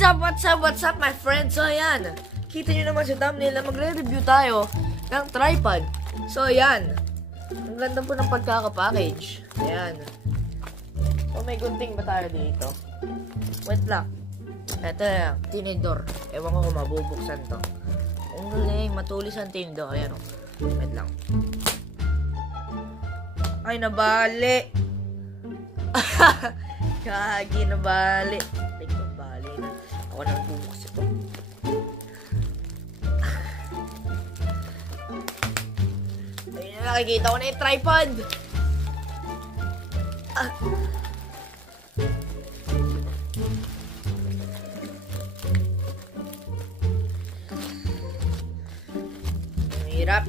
What's up, my friends? So, ayan. Kita nyo naman sa thumbnail na magre-review tayo ng tripod. So, ayan. Ang ganda po ng pagkaka-package. Ayan. So, may gunting ba tayo dito? Wait lang. Ito lang. Tinidor. Ewan ko kung mabubuksan to. Ang galing. Matulis ang tinidor. Ayan o. Wait lang. Ay, nabali. Kagi, nabali. Nabali na. Ako nang bubukas ito. Ayun na, nakikita ko na yung tripod. Ang hirap.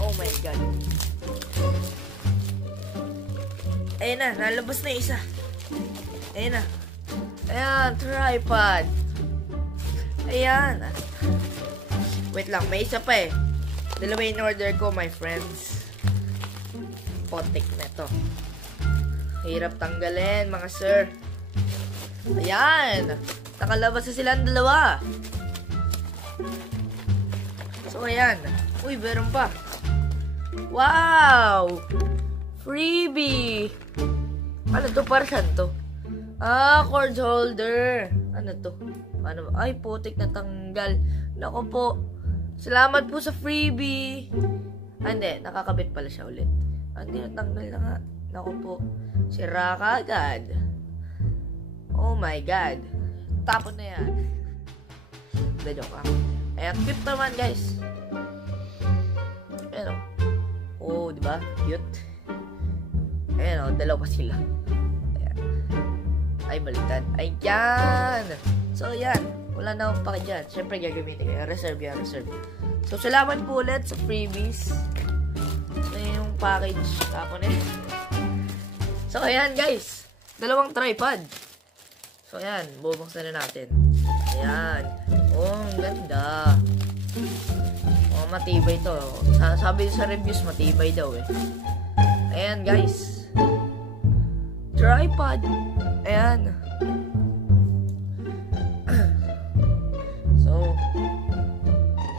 Oh my God. Ayan na, nalabas na yung isa. Ayan na. Ayan, tripod. Ayan. Wait lang, may isa pa eh. Dalawa in order ko, my friends. Potik na to. Hirap tanggalin, mga sir. Ayan. Nakalabas na silang dalawa. So, ayan. Uy, meron pa. Wow! Freebie! Ano to? Para saan to? Ah, cord holder. Ano to? Ano? Ay, putik na tanggal. Nako po. Salamat po sa freebie. Ah, hindi. Nakakabit pala siya ulit. Ah, hindi natanggal na nga. Nako po. Sira ka agad. Oh my God. Tapon na yan. Hindi, joke lang. Ayan, cute naman, guys. Ayan o. Oh, diba? Cute. Ayan o, dalawa sila. Ayan. Ay, baliktad. Ayan! So, ayan. Wala na akong pake dyan. Siyempre, gagamitin ko. Reserve yan, reserve. So, salamat po ulit sa freebies. So, ayan yung package. Tapon eh. So, ayan guys. Dalawang tripod. So, ayan. Bubuksan na natin. Ayan. Oh, ang ganda. Oh, matibay to. Sabi sa reviews, matibay daw eh. Ayan guys. Tripod. Ayan. So,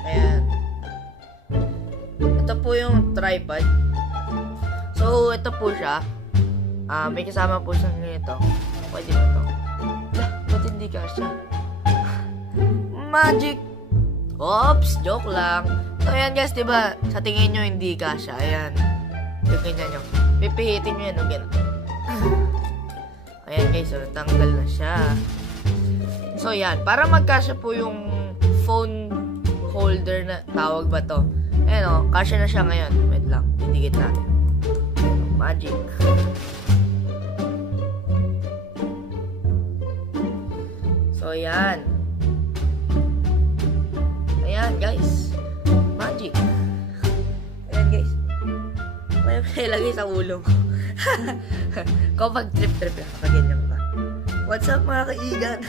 ayan. Ito po yung tripod. So, ito po siya. May kasama po siyang ganito. Pwede ba ito? Ba't hindi ka siya? Magic! Oops! Joke lang. So, ayan guys, diba? Sa tingin nyo, hindi ka siya. Ayan. Yung ganyan nyo. Pipihitin nyo yan, o gano'n. Ayan guys, so, tanggal na siya. So, yan. Para magkasya po yung phone holder na tawag ba to. Ayan o, kasya na siya ngayon. Wait lang, didikit natin. Magic. So, ayan. Ayan guys. Magic. Ayan guys. May ilagay sa ulo ko. Kapag trip-trip lang, kapag ganyan ka. What's up mga kaigan?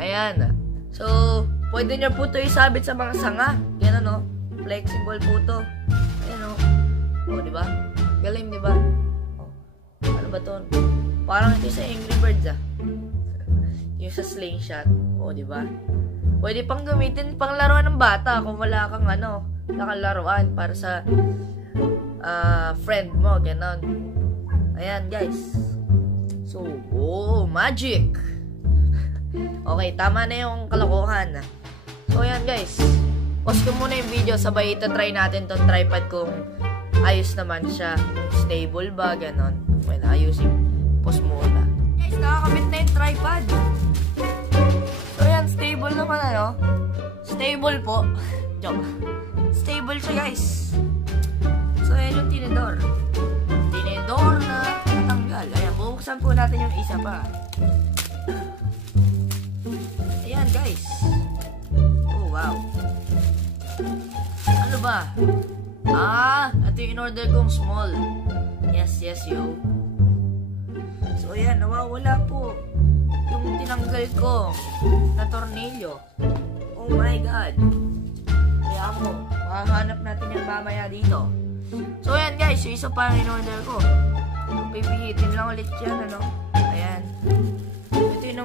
Ayan. So, pwede nyo po ito isabit sa mga sanga. Yan ano. Flexible po ito. Ayan o. O, diba? Galing, diba? O. Ano ba ito? Parang ito sa Angry Birds yung sa slingshot. O, diba? Pwede pang gamitin pang laruan ng bata kung wala kang ano, nakalaruan para sa friend mo, ganon. Ayan, guys. So, oh, magic! Okay, tama na yung kalokohan. So, ayan, guys. Pause ko muna yung video, sabay ito-try natin tong tripod kung ayos naman siya. Kung stable ba, ganon. Well, ayusin. Pause muna. Guys, nakakabit na yung tripod. So, ayan, stable naman, ano? Stable po. Joke. Stable siya, guys. So, ayan yung tinidor. Tinidor na tanggal. Ayan, bubuksan po natin yung isa pa. Ayan, guys. Oh, wow. Ano ba? Ito yung in-order kong small. Yes, yo. So, ayan, nawawala po yung tinanggal ko na tornilyo. Oh my God. Kaya mo, makahanap natin yung mamaya dito. So, ayan guys, yung isa pa in-order ko. Pipihitin lang ulit yan, ano. Ayan.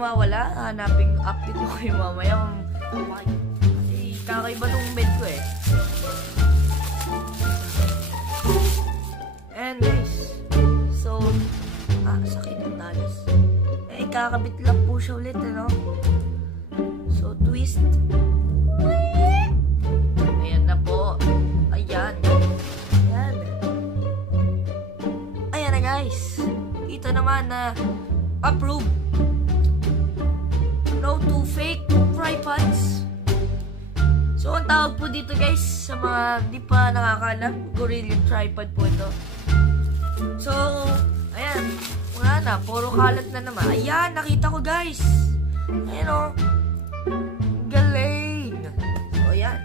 nawawala. Hanapin, update ko kayo mamaya kung kasi kakaiba tong bed ko eh. And guys, so, sakit ang talas. Eh, kakabit lang po siya ulit, ano? So, twist. Ayan na po. Ayan. Ayan. Ayan na guys. Kita naman na approve. No to fake tripods. So, ang tawag po dito guys, sa mga di pa nakakalam, Gorilla tripod po ito. So, ayan. Wala na. Puro kalat na naman. Ayan, nakita ko guys. Ayan o. Galing. So, ayan.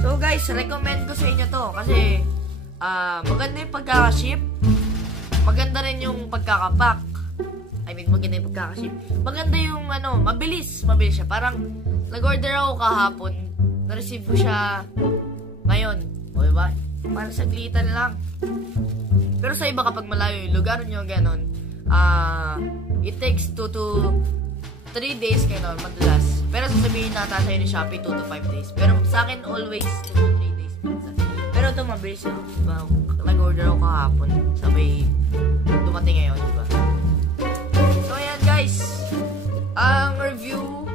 So, guys, recommend ko sa inyo to. Kasi, maganda yung pagkakaship. Maganda rin yung pagkakapack. I mean, maganda yung pagkakaship. Maganda yung, mabilis. Mabilis siya. Parang, nag-order ako kahapon. Na-receive ko siya ngayon. O, diba? Parang saglitan lang. Pero sa iba, kapag malayo yung lugar nyo, ganon, it takes 2 to 3 days kayo naman, madalas. Pero sasabihin nata sa'yo ni Shopee, 2 to 5 days. Pero sa akin, always 2 to 3 days. Pero ito, mabilis yun. Diba? Nag-order ako kahapon. Sabay, dumating ngayon, diba? So, ayan guys. Ang review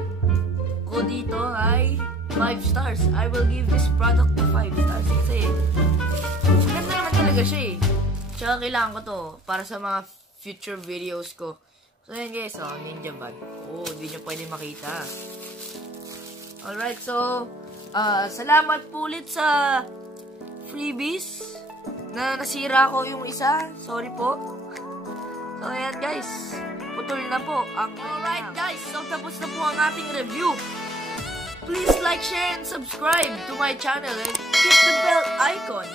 ko dito ay 5 stars. I will give this product 5 stars. Kasi, maganda naman talaga siya eh. Tsaka kailangan ko to para sa mga future videos ko. So, ayan guys, ninja bag. Hindi nyo pwede makita. Alright, so, salamat po ulit sa freebies na nasira ko yung isa. Sorry po. So, ayan guys, putol na po ang... Alright guys, so tapos na po ang ating review. Please like, share, and subscribe to my channel and hit the bell icon